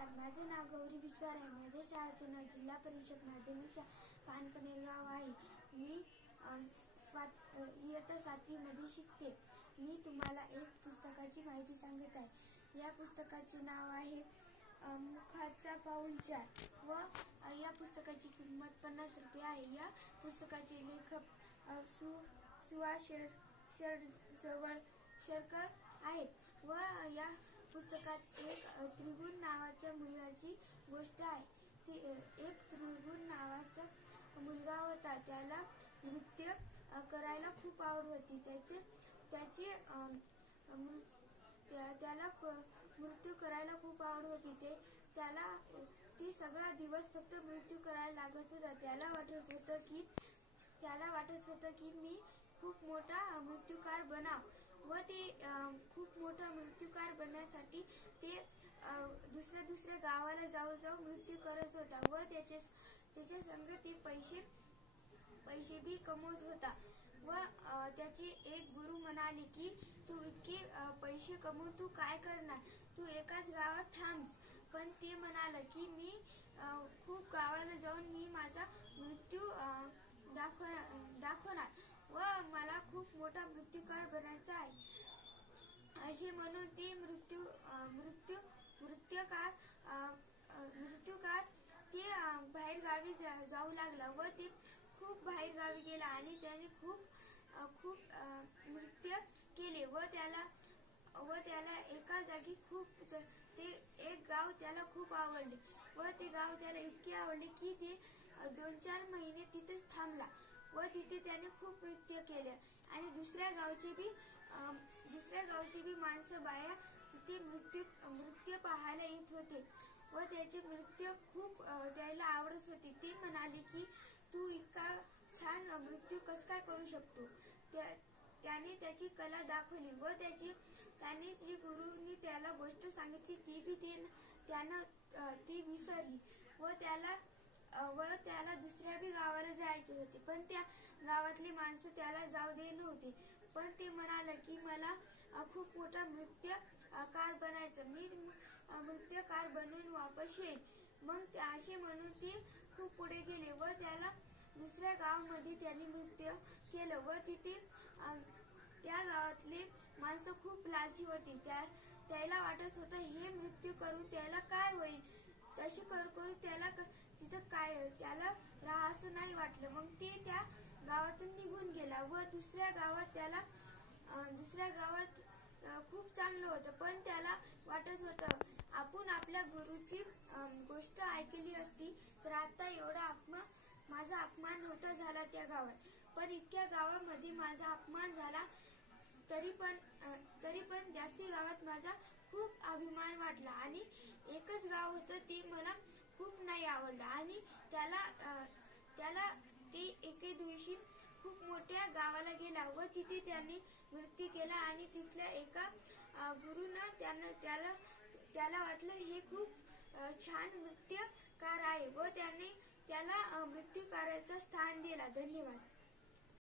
नमस्कार, माझे नाव गौरी बिचवार आहे. माझ्या शाळेचे नाव जिल्हा परिषद माध्यमिक शाळा पानकनेरगाव आहे. मी इयत्ता 7वी मध्ये शिकते. मी तुम्हाला एक पुस्तकाची माहिती सांगत आहे. या पुस्तकाचे नाव आहे मुखाचा पाऊल 4 व या पुस्तकाची किंमत 50 रुपये आहे. या पुस्तकाचे लेखक सुहास शिरवाडकर आहेत व या पुस्तकात एक त्रिगुण नावाच्या मुलाची गोष्ट आहे. एक त्रिगुण नावाचा मुलगा होता. त्याला नृत्य करायला खूप आवड होती. त्याला नृत्य करायला खूप आवड होती. त्याला सगळा दिवस फक्त नृत्य करायला लागत होता. त्याला वाटत होतं की मी खूप मोठा नृत्यकार बनाव व ते खूप मोठा नृत्यकार बनण्यासाठी ते दुसऱ्या गावाला जाऊन नृत्य करत होता व त्याच्या संग ते पैसे भी कमवत होता. व त्याचे एक गुरु म्हणाले की तू इतके पैसे कमवून तू काय करणार, तू एकाच गावात थांबस. पण ते म्हणाला की मी खूप गावाला जाऊन मी माझा नृत्य दाखवणार व मला खूप मोठा नृत्यकार बनायचा आहे. असे म्हणून ते नृत्यकार ते बाहेर गावी जाऊ लागला व ते खूप बाहेर गावी गेला आणि त्याने खूप नृत्य केले व त्याला एका जागी ते एक गाव त्याला खूप आवडले व ते गाव त्याला इतके आवडले की ते 2-4 महिने तिथेच थांबला व तिथे त्याने खूप नृत्य केले आणि दुसऱ्या गावचे बी माणसं बाया तिथे नृत्य पाहायला येत होते व त्याचे नृत्य खूप त्याला आवडत होते. ते म्हणाले की तू इतका छान नृत्य कसं काय करू शकतो. त्याने त्याची कला दाखवली व त्याने जी गुरुंनी त्याला गोष्ट सांगितली त्यानं ती विसरली व त्याला दुसऱ्या बी गावाला जायचे होते. पण त्या गावातली माणसं त्याला जाऊ दे नव्हते. पण ते म्हणाले की मला खूप मोठा नृत्यकार बनायचं, मी नृत्यकार बनून वापस येईल. मग असे म्हणून ते खूप पुढे गेले व त्याला दुसऱ्या गावामध्ये त्यांनी नृत्य केलं व तिथे त्या गावातले माणसं खूप लालची होती. त्याला वाटत होतं हे नृत्य करून त्याला काय होईल, तसे करू त्याला तिथं काय त्याला राहायचं नाही वाटलं. मग ते त्या गावातून निघून गेला व दुसऱ्या गावात खूप चांगलं होतं. पण त्याला वाटत होतं आपण आपल्या गुरुची गोष्ट ऐकली असती तर आता एवढा माझा अपमान नव्हता झाला त्या गावात. पण इतक्या गावामध्ये माझा अपमान झाला तरी पण जास्ती गावात माझा खूप अभिमान वाटला आणि एकच गाव होतं ते मला खूप नाही आवडलं आणि त्याला ते एके दिवशी खूप मोठ्या गावाला गेला व तिथे त्याने नृत्य केला आणि तिथल्या एका गुरुनं त्याला वाटलं हे खूप छान नृत्यकार आहे व त्याने त्याला नृत्यकाराचं स्थान दिला. धन्यवाद.